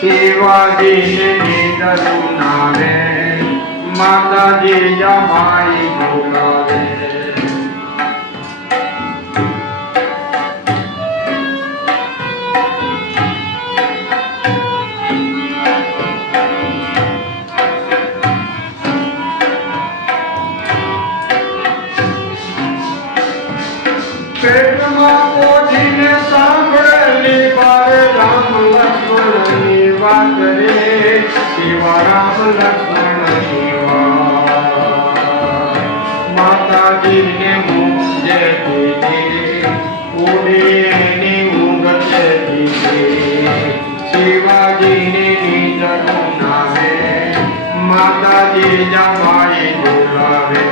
શિવાજી નીંદરું નાવે માતાજી જમાઈ બોલાવે પેટમાં પોજીને સાંભળેલી બારે રામ લક્ષ્મણની વાત રે શિવા રામ લક્ષ્મણની વાત માતાજીને મૂંઝે દીધી ઉડી એની ઊંઘ છે દીધી શિવાજીને નીંદરું નાવે માતાજી જમાઈ બોલાવે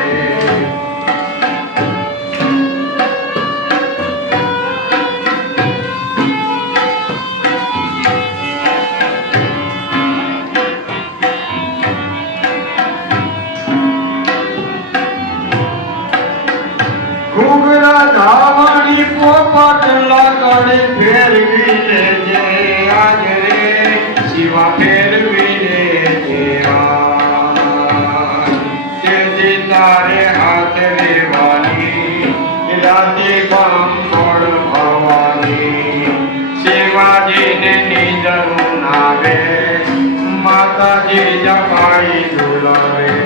ઘૂઘરા ધાવણી પોપટ લાકડે ફેરવી લેજે આજ રે શિવા ફેરવી લેજે તે તારે હાથ રેવાની રાતે બાંભળ ભવાની શિવાજીને નીંદરું નાવે માતાજી જમાઈ બોલાવે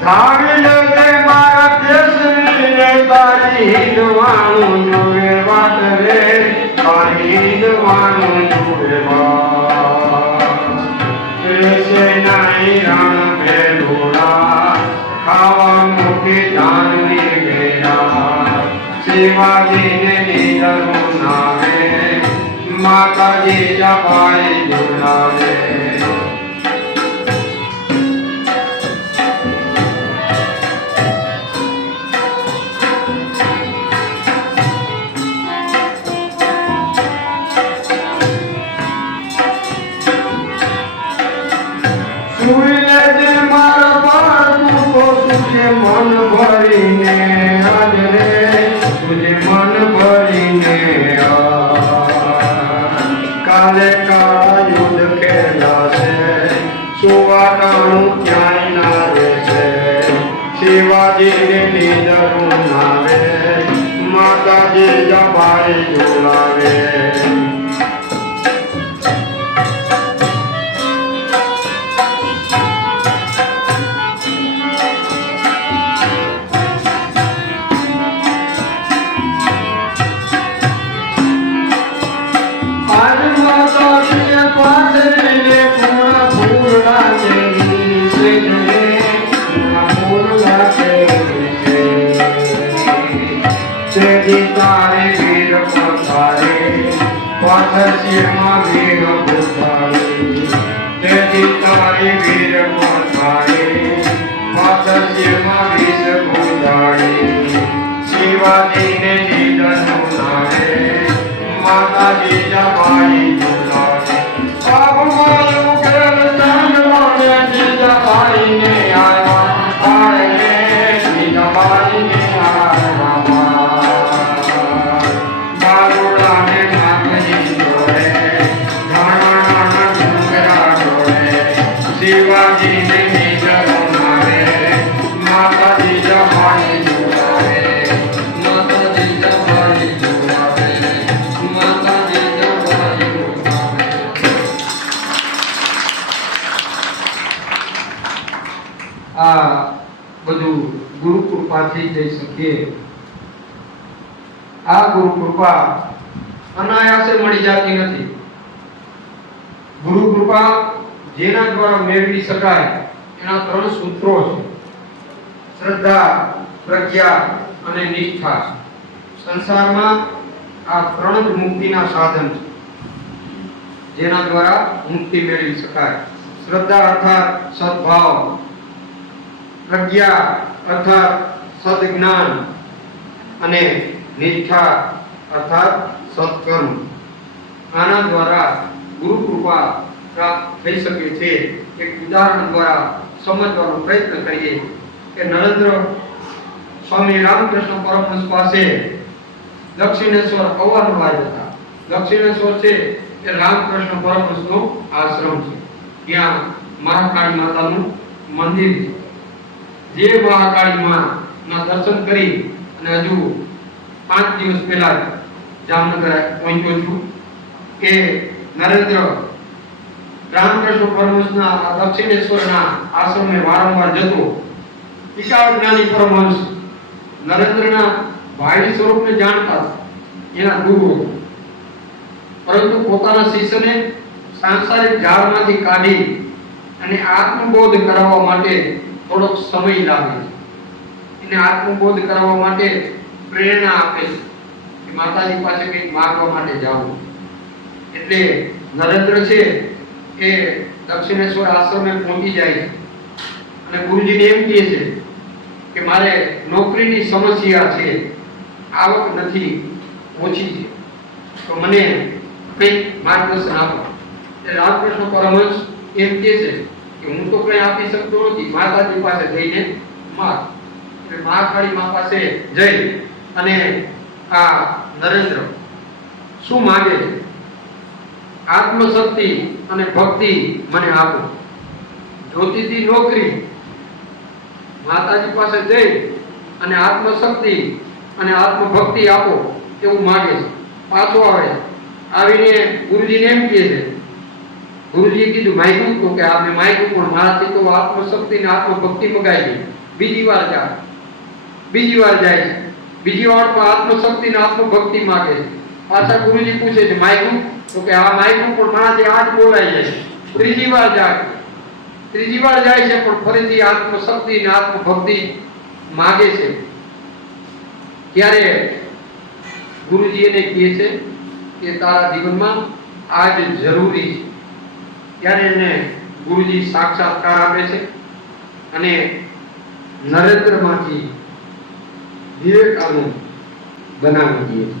ધાવી લેજે મારા કેસરીને તારી હિંદવાનું જુએ વાત રે તારી હિંદવાનું જુએ વાત રહેશે નાઈ રણ ભેલોડા ખાવા મુખી જાનવી ગયા શિવાજીને નીંદરું નાવે માતાજી જમાઈ બોલાવે સુઈ લેજે મારા બાળકું તો તુજે મન ભરીને આજ રે તુજે મન ભરીને કાલે કાળા યુદ્ધ ખેલાશે સુવાટાણું ક્યાંય ના રહેશે શિવાજીને નીંદરું નાવે માતાજી જમાઈ બોલાવે તારે વીર પથારે પાછળ શિરમાં વીર પુતારે તેથી તારે વીર પથારે પાછળ શિરમાં વીર પુતારે શિવાજીને નીંદરું નાવે માતાજી જમાઈ બોલાવે પાપમાં ઉકેલ ચાંદવાને જીજાબાઈને આવ્યા આળે જીજાબાઈને આવ્યા શિવાજીને નીંદરું નાવે માતાજી જમાઈ બોલાવે માતાજી જમાઈ બોલાવે માતાજી જમાઈ બોલાવે આ બધું ગુરુ કૃપાથી જઈ શકીએ આ ગુરુ કૃપા અનાયાસે મળી જતી નથી ગુરુ કૃપા જેના દ્વારા મેળવી શકાય એના ત્રણ સૂત્રો છે શ્રદ્ધા પ્રજ્ઞા અને નિષ્ઠા સંસારમાં આ ત્રણ જ મુક્તિના સાધન છે જેના દ્વારા મુક્તિ મેળવી શકાય શ્રદ્ધા અર્થાત સદભાવ પ્રજ્ઞા અર્થાત સદજ્ઞાન અને નિષ્ઠા અર્થાત સત્કર્મ આના દ્વારા ગુરુ કૃપા પ્રાપ્ત થઈ શકે છે. એક ઉદાહરણ દ્વારા સમજવાનો પ્રયત્ન કરીએ કે નરેન્દ્ર સ્વામી રામકૃષ્ણ પરમહંસ પાસે દક્ષિણેશ્વર અવારનવાર હતા. દક્ષિણેશ્વર છે એ રામકૃષ્ણ પરમહંસનો આશ્રમ છે. ત્યાં મહાકાળી માતાનું મંદિર છે. જે મહાકાળી માના દર્શન કરી અને હજુ 5 દિવસ પહેલા જામનગર પહોંચ્યો છું કે નરેન્દ્ર રામકૃષ્ણ પરમહંસના દક્ષિણેશ્વરના આશ્રમે વારંવાર જતો. ટીકા જ્ઞાની પરમહંસ નરેન્દ્રના ભાઈ સ્વરૂપને જાણતા, એના ગુરુ, પરંતુ પોતાના શિષ્યને સાંસારિક જાળમાંથી કાઢી અને આત્મબોધ કરાવવા માટે થોડોક સમય લાગે છે. એને આત્મબોધ કરાવવા માટે પ્રેરણા આપે છે કે માતાજી પાસે કંઈક માંગવા માટે જાઓ. એટલે નરેન્દ્ર છે એ દક્ષિણેશ્વર આશ્રમે પહોંચી જાય છે અને ગુરુજીને એમ કહે છે કે મારે નોકરીની સમસ્યા છે, આવક નથી, ઓછી છે, તો મને કંઈક માર્ગદર્શન આપો. એટલે રામકૃષ્ણ પરમહંસ એમ કહે છે કે હું તો કંઈ આપી શકતો નથી, માતાજી પાસે જઈને માગ. એટલે મહાકાળી મા પાસે જઈ અને આ નરેન્દ્ર શું માંગે છે? આત્મશક્તિ અને ભક્તિ મને આપો. જ્યોતિથી નોકરી, માતાજી પાસે જઈ અને આત્મશક્તિ અને આત્મભક્તિ આપો એવું માંગે છે. પાછો આવે, આવીને ગુરુજીને એમ કહે છે, ગુરુજીએ કીધું માગ્યું તો કે આપણે માગ્યું પણ મારાથી તો આત્મશક્તિ ને આત્મભક્તિ મગાઈ ગઈ. બીજી વાર જાય, બીજી વાર જાય છે, બીજી વાર પણ આત્મશક્તિ ને આત્મભક્તિ માંગે છે. પાછા ગુરુજી પૂછે છે માગ્યું તો કે આ માગ્યું પણ મારાથી આ જ બોલાઈ જાય. ત્રીજી વાર જાય, ત્રીજી વાર જાય છે પણ ફરીથી આત્મશક્તિ અને આત્મભક્તિ માંગે છે. ત્યારે ગુરુજી એને કહે છે કે તારા જીવનમાં આ જ જરૂરી છે. ત્યારે એને ગુરુજી સાક્ષાત્કાર આપે છે અને નરેન્દ્રમાંથી વિવેકાનંદ બનાવી દે છે.